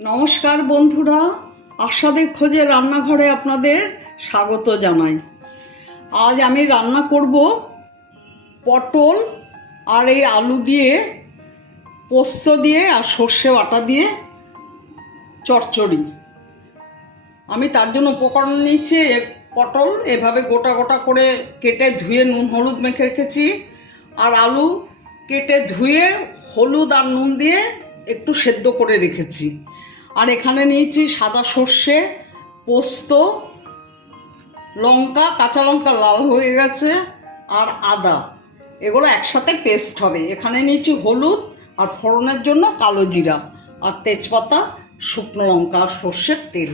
নমস্কার বন্ধুরা, আশাদের খোঁজে রান্নাঘরে আপনাদের স্বাগত জানাই। আজ আমি রান্না করব পটল আর এই আলু দিয়ে, পোস্ত দিয়ে আর সর্ষে বাটা দিয়ে চচ্চড়ি। আমি তার জন্য উপকরণ নিচ্ছি এ- পটল, এভাবে গোটা গোটা করে কেটে ধুয়ে নুন, হলুদ মেখে রেখেছি। আর আলু কেটে ধুয়ে, হলুদ আর নুন দিয়ে একটু সেদ্ধ করে রেখেছি। আর এখানে নিয়েছি সাদা সর্ষে, পোস্ত, লঙ্কা, কাঁচা লঙ্কা লাল হয়ে গেছে আর আদা। এগুলো একসাথে পেস্ট হবে। এখানে নিয়েছি হলুদ আর ফোড়নের জন্য কালো জিরা আর তেজপাতা, শুকনো লঙ্কা আর সর্ষের তেল।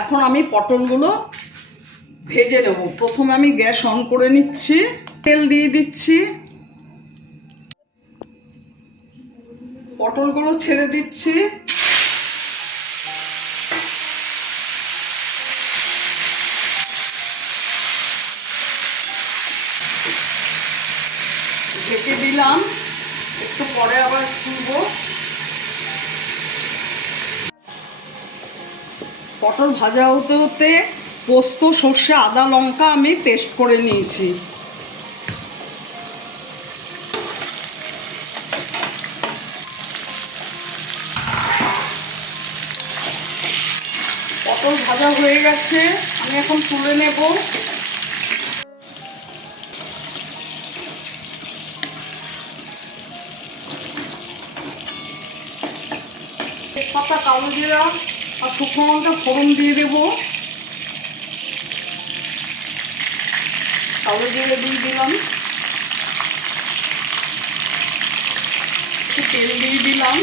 এখন আমি পটলগুলো ভেজে নেব। প্রথমে আমি গ্যাস অন করে নিচ্ছি, তেল দিয়ে দিচ্ছি। পটলগুলো ছেড়ে দিচ্ছি। ঢেকে দিলাম। একটু পরে আবার তুলবো। পটল ভাজা হতে হতে পোস্ত, সর্ষে, আদা, লঙ্কা আমি পেস্ট করে নিয়েছি। পটল ভাজা হয়ে গেছে। আমি এখন তুলে নেব। তেজপাতা কালো জিরা আর শুকনো লঙ্কা ফোড়ন দিয়ে দেবো। কালো জিরে দিয়ে দিলাম। তেল দিয়ে দিলাম।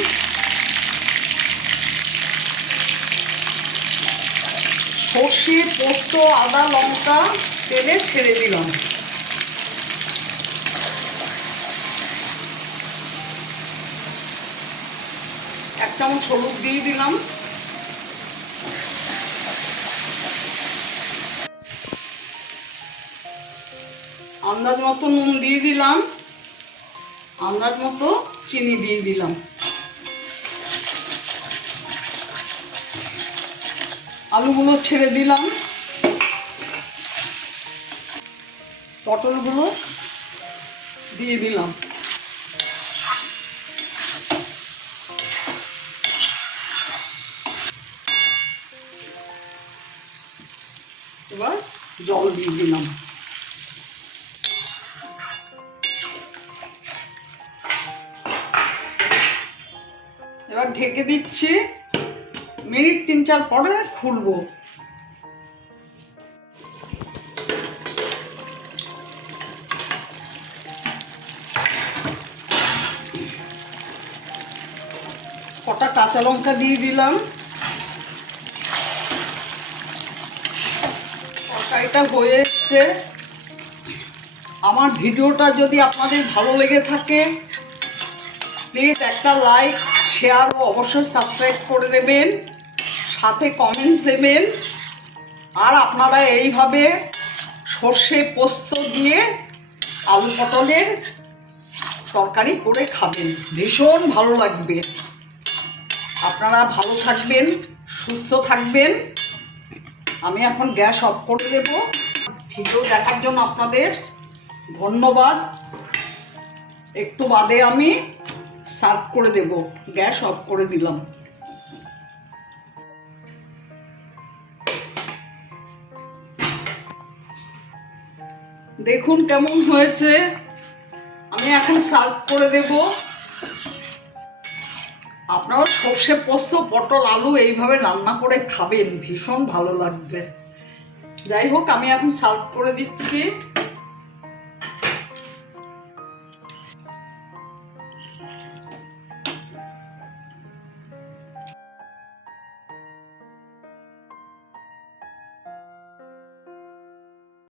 সর্ষে, পোস্ত, আদা, লঙ্কা তেলে ছেড়ে দিলাম। এক চামচ হলুদ দিয়ে দিলাম। আন্দাজ মতো নুন দিয়ে দিলাম। আন্দাজ মতো চিনি দিয়ে দিলাম। আলুগুলো ছেড়ে দিলাম। পটলগুলো দিয়ে দিলাম। জল দিয়ে দিলাম। এবার ঢেকে দিচ্ছি। মিনিট তিন চার পরে খুলবো। কটা কাঁচা লঙ্কা দিয়ে দিলাম। তরকারিটা হয়ে এসছে আমার ভিডিওটা যদি আপনাদের ভালো লেগে থাকে প্লিজ একটা লাইক শেয়ার ও অবশ্যই সাবস্ক্রাইব করে দেবেন, সাথে কমেন্টস দেবেন, আর আপনারা এইভাবে সর্ষে পোস্ত দিয়ে আলু পটলের তরকারি করে খাবেন। ভীষণ ভালো লাগবে। আপনারা ভালো থাকবেন, সুস্থ থাকবেন। আমি এখন গ্যাস অফ করে দেব। ভিডিও দেখার জন্য আপনাদের ধন্যবাদ। একটু বাদে আমি সার্ভ করে দেব। গ্যাস অফ করে দিলাম। দেখুন কেমন হয়েছে। আমি এখন সার্ভ করে দেব। আপনারা সর্ষে পোস্ত, পটল, আলু এইভাবে রান্না করে খাবেন, ভীষণ ভালো লাগবে। যাই হোক, আমি এখন সার্ভ করে দিচ্ছি।